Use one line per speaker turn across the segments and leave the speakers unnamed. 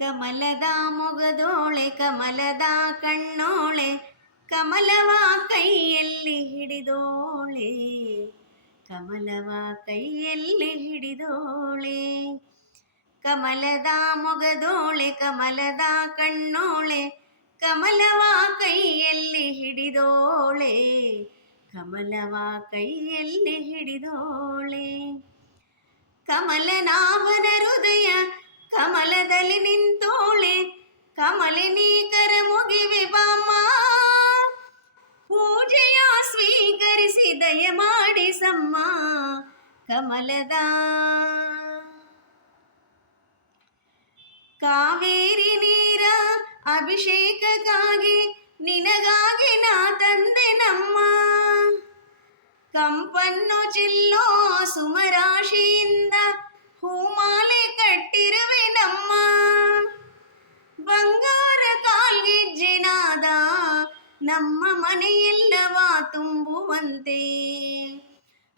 ಕಮಲದ ಮೊಗದೋಳೆ ಕಮಲದ ಕಣ್ಣೋಳೆ ಕಮಲವ ಕೈಯಲ್ಲಿ ಹಿಡಿದೋಳೆ ಕಮಲವ ಕೈಯಲ್ಲಿ ಹಿಡಿದೋಳೆ ಕಮಲದ ಮೊಗದೋಳೆ ಕಮಲದ ಕಣ್ಣೋಳೆ ಕಮಲವ ಕೈಯಲ್ಲಿ ಹಿಡಿದೋಳೆ ಕಮಲವ ಕೈಯಲ್ಲಿ ಹಿಡಿದೋಳೆ ಕಮಲನಾಭನ ಹೃದಯ ಕಮಲದಲ್ಲಿ ನಿಂತೋಳೆ ಕಮಲಿನೀಕರ ಮುಗಿವಿ ಬಾಮ ಪೂಜೆಯ ಸ್ವೀಕರಿಸಿ ದಯ ಮಾಡಿಸಮ್ಮ ಕಮಲದ ಕಾವೇರಿ ನೀರ ಅಭಿಷೇಕಕ್ಕಾಗಿ ನಿನಗಾಗಿ ನಾ ತಂದೆ ನಮ್ಮ. ಕಂಪನ್ನು ಚಿಲ್ಲೋ ಸುಮರಾಶಿಯಿಂದ ನಮ್ಮ ಮನೆಯೆಲ್ಲವ ತುಂಬುವಂತೆ.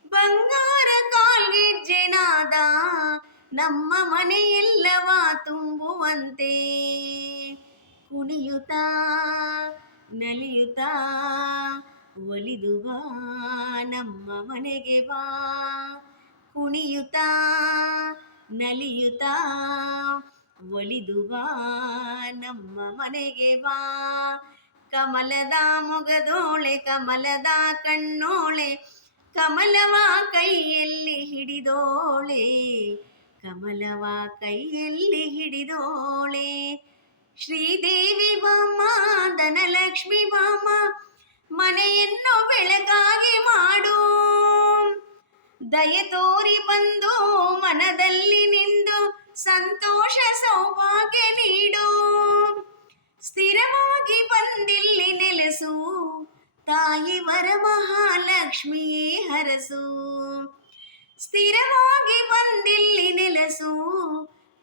ಬಂಗಾರ ಕಾಲ್ಗೆಜ್ಜೆನಾದ ನಮ್ಮ ಮನೆಯೆಲ್ಲವ ತುಂಬುವಂತೆ. ಕುಣಿಯುತ್ತಾ, ನಲಿಯುತ್ತಾ ಒಲಿದು ಬಾ ನಮ್ಮ ಮನೆಗೆ ಬಾ ಕುಣಿಯುತ್ತಾ, ನಲಿಯುತ್ತಾ ಒಲಿದು ಬಾ ನಮ್ಮ ಮನೆಗೆ ಬಾ ಕಮಲದ ಮೊಗದೋಳೆ, ಕಮಲದ ಕಣ್ಣೋಳೆ, ಕಮಲವ ಕೈಯಲ್ಲಿ ಹಿಡಿದೋಳೆ, ಕಮಲವ ಕೈಯಲ್ಲಿ ಹಿಡಿದೋಳೆ. ಶ್ರೀದೇವಿ ಬಾಮ, ಧನಲಕ್ಷ್ಮಿ ಬಾಮ, ಮನೆಯನ್ನು ಬೆಳಗಾಗಿ ಮಾಡು. ದಯ ತೋರಿ ಬಂದು ಬಂದಿಲ್ಲಿ ನೆಲೆಸು ತಾಯಿ ವರ ಮಹಾಲಕ್ಷ್ಮಿಯೇ ಹರಸು ಸ್ಥಿರವಾಗಿ ಬಂದಿಲ್ಲಿ ನೆಲೆಸು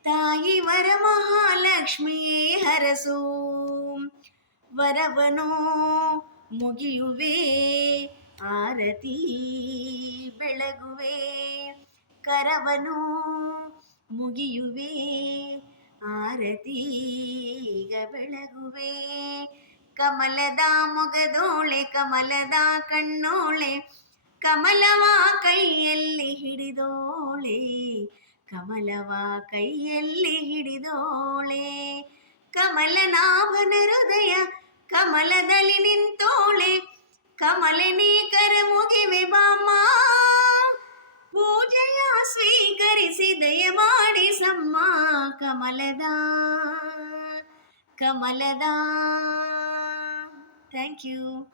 ತಾಯಿ ವರ ಮಹಾಲಕ್ಷ್ಮಿಯೇ ಹರಸು ವರವನು ಮುಗಿಯುವೆ ಆರತಿ ಬೆಳಗುವೆ ಕರವನು ಮುಗಿಯುವೆ ಆರತೀಗ ಬೆಳಗುವೆ ಕಮಲದ ಮೊಗದೋಳೆ ಕಮಲದ ಕಣ್ಣೋಳೆ ಕಮಲವ ಕೈಯಲ್ಲಿ ಹಿಡಿದೋಳೆ ಕಮಲವ ಕೈಯಲ್ಲಿ ಹಿಡಿದೋಳೆ ಕಮಲನಾಭನ ಹೃದಯ ಕಮಲದಲ್ಲಿ ನಿಂತೋಳೆ ಕಮಲನೀಕರ ಮುಗಿವೆ ಬಾಮ ಪೂಜೆಯ ಸ್ವೀಕರಿಸಿ ದಯ ಮಾಡಿಸಮ್ಮ ಕಮಲದ ಕಮಲದ Thank you.